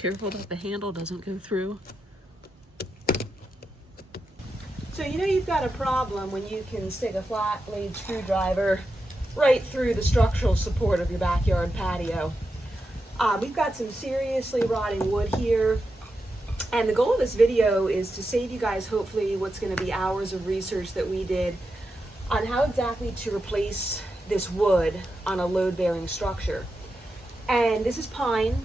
Careful that the handle doesn't go through. So you know you've got a problem when you can stick a flat blade screwdriver right through the structural support of your backyard patio. We've got some seriously rotting wood here, and the goal of this video is to save you guys hopefully what's going to be hours of research that we did on how exactly to replace this wood on a load-bearing structure. And this is pine.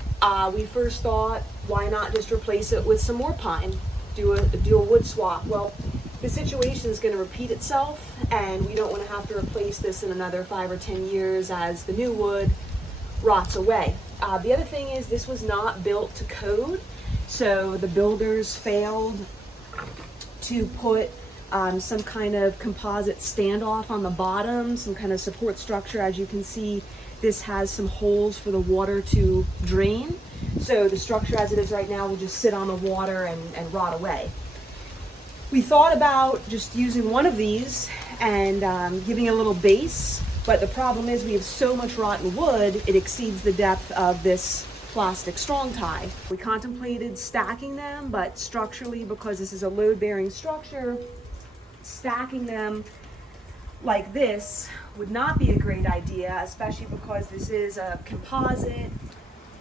We first thought, why not just replace it with some more pine, do a wood swap. Well, the situation is going to repeat itself, and we don't want to have to replace this in another 5 or 10 years as the new wood rots away. The other thing is this was not built to code, so the builders failed to put some kind of composite standoff on the bottom, some kind of support structure. As you can see, this has some holes for the water to drain, so the structure as it is right now will just sit on the water and rot away. We thought about just using one of these and giving a little base, but the problem is we have so much rotten wood, it exceeds the depth of this plastic strong tie. We contemplated stacking them, but structurally, because this is a load-bearing structure, stacking them like this would not be a great idea, especially because this is a composite.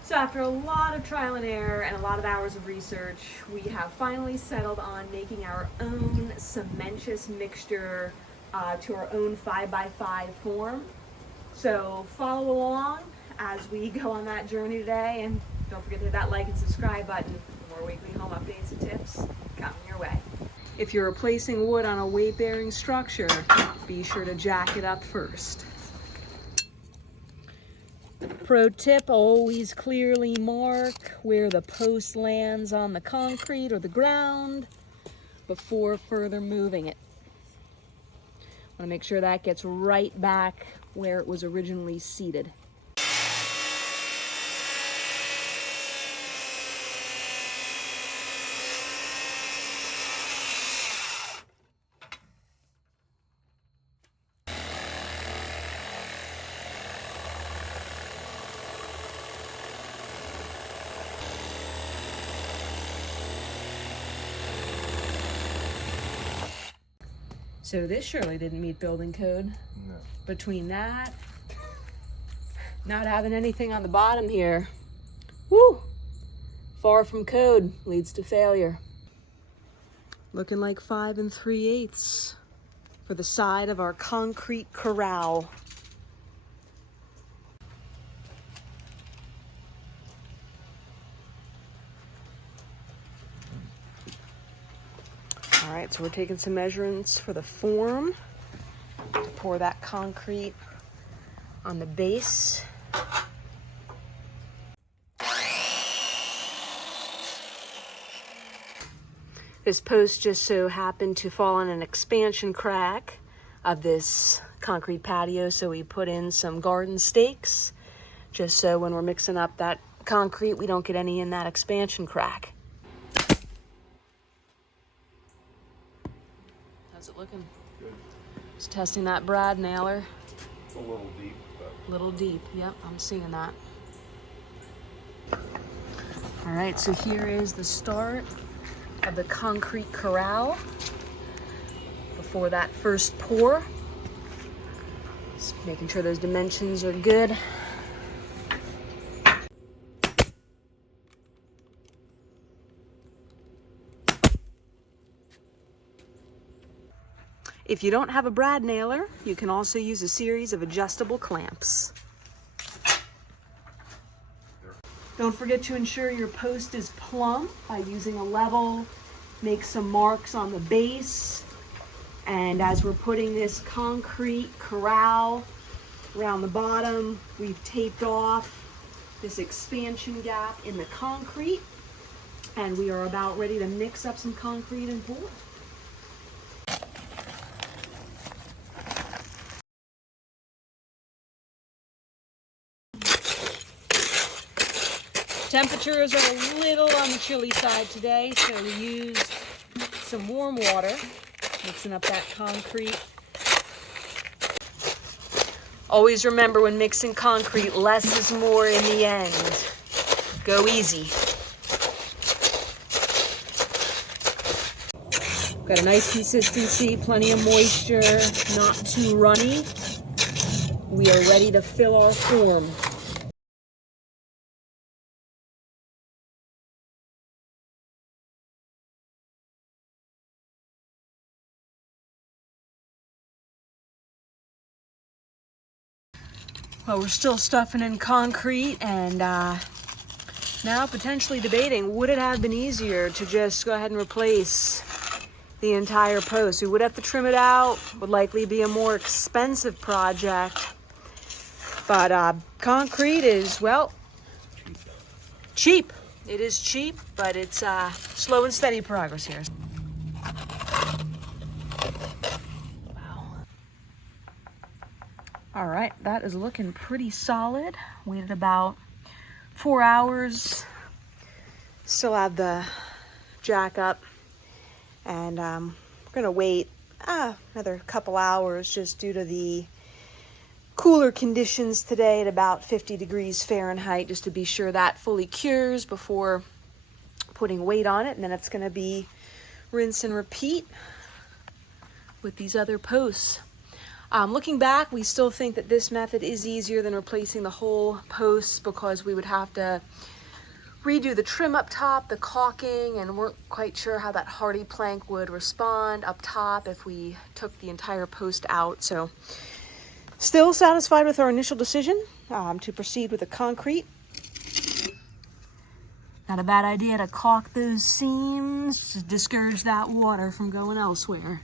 So after a lot of trial and error and a lot of hours of research, we have finally settled on making our own cementous mixture to our own 5x5 form. So follow along as we go on that journey today, and don't forget to hit that like and subscribe button for more weekly home updates and tips coming your way. If you're replacing wood on a weight-bearing structure, be sure to jack it up first. Pro tip, always clearly mark where the post lands on the concrete or the ground before further moving it. Want to make sure that gets right back where it was originally seated. So this surely didn't meet building code. No. Between that, not having anything on the bottom here, woo, far from code leads to failure. Looking like 5 3/8 for the side of our concrete corral. All right, so we're taking some measurements for the form to pour that concrete on the base. This post just so happened to fall on an expansion crack of this concrete patio, so we put in some garden stakes just so when we're mixing up that concrete, we don't get any in that expansion crack. How's it looking? Good. Just testing that brad nailer. It's a little deep, but... Little deep, yep, I'm seeing that. All right, so here is the start of the concrete corral before that first pour. Just making sure those dimensions are good. If you don't have a brad nailer, you can also use a series of adjustable clamps. Don't forget to ensure your post is plumb by using a level. Make some marks on the base. And as we're putting this concrete corral around the bottom, we've taped off this expansion gap in the concrete. And we are about ready to mix up some concrete and pour. Temperatures are a little on the chilly side today, so we used some warm water, mixing up that concrete. Always remember when mixing concrete, less is more in the end. Go easy. Got a nice consistency, plenty of moisture, not too runny. We are ready to fill our form. Well, we're still stuffing in concrete and now potentially debating, would it have been easier to just go ahead and replace the entire post? We would have to trim it out, would likely be a more expensive project. But concrete is, well, cheap. It is cheap, but it's slow and steady progress here. All right, that is looking pretty solid. Waited about 4 hours. Still have the jack up, and we're gonna wait another couple hours just due to the cooler conditions today at about 50 degrees Fahrenheit, just to be sure that fully cures before putting weight on it. And then it's gonna be rinse and repeat with these other posts. Looking back, we still think that this method is easier than replacing the whole posts because we would have to redo the trim up top, the caulking, and weren't quite sure how that hardy plank would respond up top if we took the entire post out. So still satisfied with our initial decision to proceed with the concrete. Not a bad idea to caulk those seams to discourage that water from going elsewhere.